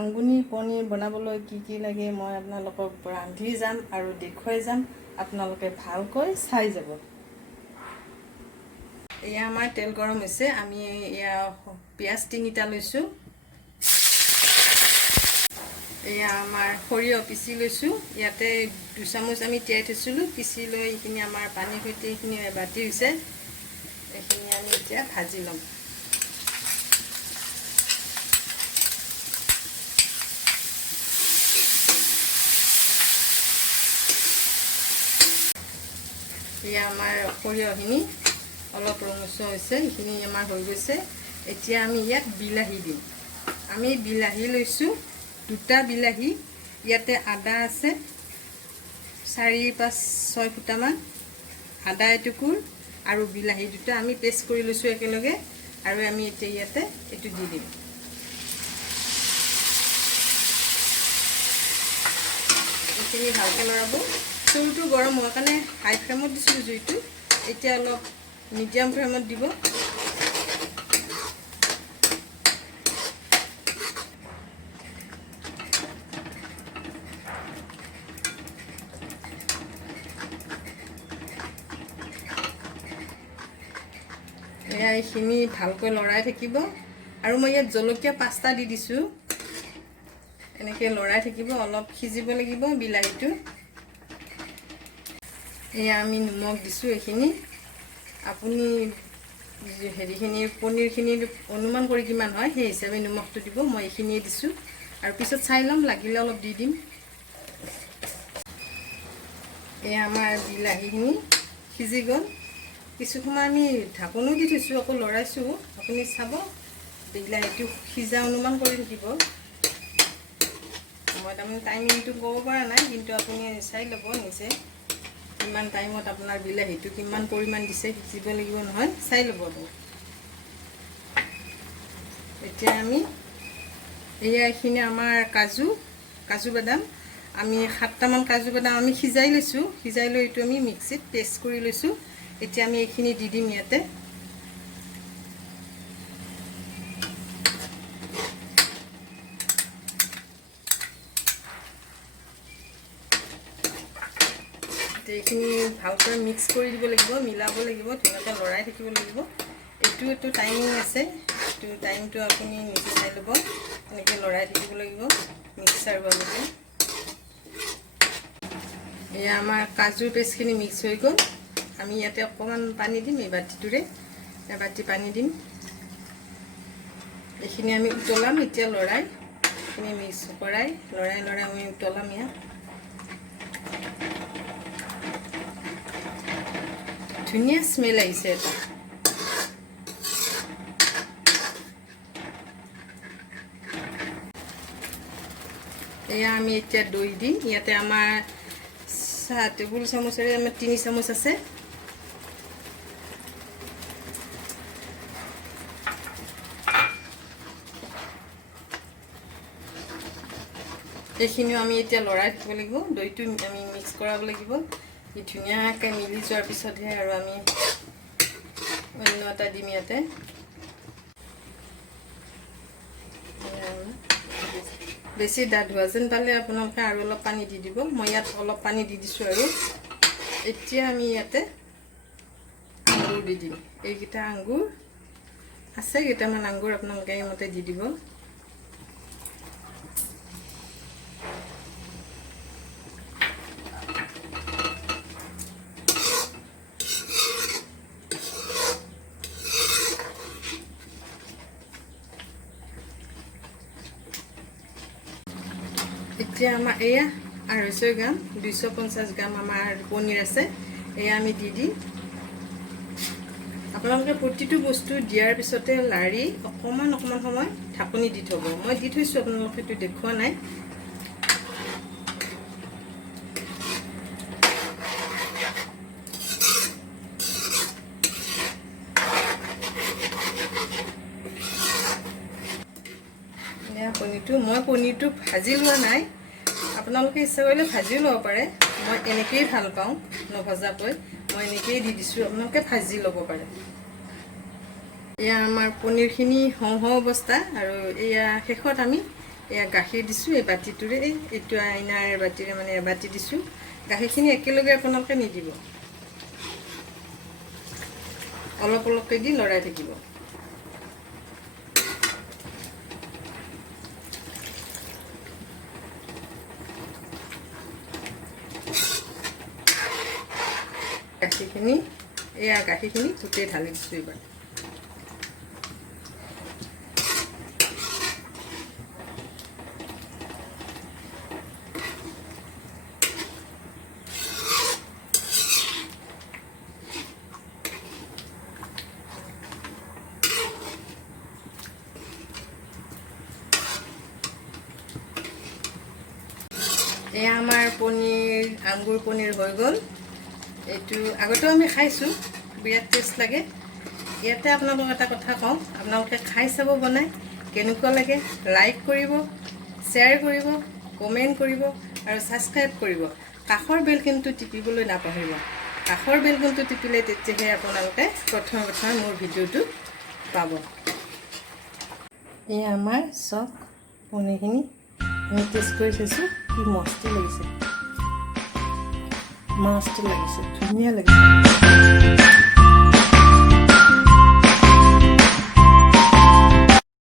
আঙ্গুনি পনীৰ বনাবলৈ কি লাগে মই আপোনালোকক ৰান্ধি যাম আৰু দেখুৱাই যাম। আপোনালোকে ভালকৈ চাই যাব। এয়া আমাৰ তেল গৰম হৈছে। আমি এয়া পিঁয়াজ 3টা লৈছোঁ। এয়া আমাৰ সৰিয়হ পিচি লৈছোঁ। ইয়াতে 2 চামুচ আমি তিয়াই থৈছিলোঁ। পিচি লৈ এইখিনি আমাৰ পানীৰ সৈতে এইখিনি বাতি হৈছে। এইখিনি আমি এতিয়া ভাজি ল'ম। এয়া আমাৰ সৰিয়হখিনি অলপ ৰঙচুৱা হৈছে। এইখিনি আমাৰ হৈ গৈছে। এতিয়া আমি ইয়াত বিলাহী দিম। আমি বিলাহী লৈছোঁ 2টা বিলাহী। ইয়াতে আদা আছে 4-5-6 ফুটামান আদা এটুকুৰ আৰু বিলাহী 2টা আমি পেষ্ট কৰি লৈছোঁ একেলগে। আৰু আমি এতিয়া ইয়াতে এইটো দি দিম। এইখিনি ভালকৈ লৰাব। চৰুটো গৰম হোৱাৰ কাৰণে হাই ফ্লেমত দিছিলোঁ জুইটো। এতিয়া অলপ মিডিয়াম ফ্লেমত দিব। এয়া এইখিনি ভালকৈ লৰাই থাকিব। আৰু মই ইয়াত জলকীয়া 5টা দি দিছোঁ। এনেকৈ লৰাই থাকিব। অলপ সিজিব লাগিব বিলাহীটো। এয়া আমি নিমখ দিছোঁ। এইখিনি আপুনি হেৰিখিনি পনীৰখিনিৰ অনুমান কৰি কিমান হয় সেই হিচাপে নিমখটো দিব। মই এইখিনিয়ে দিছোঁ আৰু পিছত চাই ল'ম, লাগিলে অলপ দি দিম। এয়া আমাৰ বিলাহীখিনি সিজি গ'ল। কিছু সময় আমি ঢাকনো দি থৈছোঁ, আকৌ লৰাইছোঁ। আপুনি চাব, বিলাহীটো সিজা অনুমান কৰি থাকিব। মই তাৰমানে টাইমিংটো ক'ব পৰা নাই, কিন্তু আপুনি চাই ল'ব নিজে কিমান টাইমত আপোনাৰ বিলাহীটো কিমান পৰিমাণ দিছে। সিজিব লাগিব নহয়, চাই ল'ব আপুনি। এতিয়া আমি এইখিনি আমাৰ কাজু বাদাম আমি 7টামান কাজু বাদাম আমি সিজাই লৈছোঁ। সিজাই লৈ এইটো আমি মিক্সিত পেষ্ট কৰি লৈছোঁ। এতিয়া আমি এইখিনি দি দিম ইয়াতে। এইখিনি ভালকৈ মিক্স কৰি দিব লাগিব, মিলাব লাগিব, ধুনীয়াকৈ লৰাই থাকিব লাগিব। এইটো টাইমিং আছে। এইটো টাইমটো আপুনি নিজে চাই ল'ব। এনেকৈ লৰাই থাকিব লাগিব মিক্সাৰ হোৱালৈকে। এয়া আমাৰ কাজুৰ পেষ্টখিনি মিক্স হৈ গ'ল। আমি ইয়াতে অকণমান পানী দিম। এই বাতিটোৰে এবাতি পানী দিম। এইখিনি আমি উতলাম এতিয়া লৰাই। এইখিনি মিক্স কৰাই লৰাই আমি উতলাম ইয়াত। ধুনীয়া স্মেল আহিছে এটা। এয়া আমি এতিয়া দৈ দিম। ইয়াতে আমাৰ 1 টেবুল চামুচেৰে আমাৰ 3 চামুচ আছে। এইখিনিও আমি এতিয়া লৰাই থাকিব লাগিব। দৈটো আমি মিক্স কৰাব লাগিব। ই ধুনীয়াকৈ মিলি যোৱাৰ পিছতহে আৰু আমি অন্য এটা দিম ইয়াতে। বেছি ডাঠ হোৱা যেন পালে আপোনালোকে আৰু অলপ পানী দি দিব। মই ইয়াত অলপ পানী দি দিছোঁ। আৰু এতিয়া আমি ইয়াতে আঙুৰ দি দিম। এইকেইটা আঙুৰ আছে, কেইটামান আঙুৰ আপোনালোকে এইমতে দি দিব। এতিয়া আমাৰ এয়া 250 গ্ৰাম 250 গ্ৰাম আমাৰ পনীৰ আছে। এয়া আমি দি দিম। আপোনালোকে প্ৰতিটো বস্তু দিয়াৰ পিছতে লাৰি অকণমান সময় ঢাকনি দি থ'ব। মই দি থৈছোঁ, আপোনালোকে এইটো দেখুওৱা নাই। মই পনীৰটো ভাজি লোৱা নাই। আপোনালোকে ইচ্ছা কৰিলে ভাজিও ল'ব পাৰে। মই এনেকৈয়ে ভাল পাওঁ, নভজাকৈ। মই এনেকৈয়ে দি দিছোঁ, আপোনালোকে ভাজি ল'ব পাৰে। এয়া আমাৰ পনীৰখিনি হওঁ অৱস্থা। আৰু এয়া শেষত আমি এয়া গাখীৰ দিছোঁ এই বাতিটোৰে, এইটো আইনাৰ বাতিৰে মানে এবাতি দিছোঁ। গাখীৰখিনি একেলগে আপোনালোকে নিদিব, অলপ অলপকৈ দি লৰাই থাকিব। গাখীৰখিনি এয়া গাখীৰখিনি গোটেই ঢালি দিছোঁ এইবাৰ। এয়া আমাৰ পনীৰ, আঙুৰ পনীৰ হৈ গ'ল। এইটো আগতেও আমি খাইছোঁ, বিৰাট টেষ্ট লাগে। ইয়াতে আপোনালোকক এটা কথা কওঁ, আপোনালোকে খাই চাব বনাই, কেনেকুৱা লাগে লাইক কৰিব, শ্বেয়াৰ কৰিব, কমেণ্ট কৰিব আৰু ছাবস্ক্ৰাইব কৰিব। কাষৰ বেল কিন্তু টিপিবলৈ নাপাহৰিব। কাষৰ বেল কিন্তু টিপিলে তেতিয়াহে আপোনালোকে প্ৰথমে মোৰ ভিডিঅ'টো পাব। এয়া আমাৰ চব পনীৰখিনি আমি টেষ্ট কৰি চাইছোঁ, কি মস্তি লাগিছে, মস্ত লাগিছে, ধুনীয়া লাগিছে।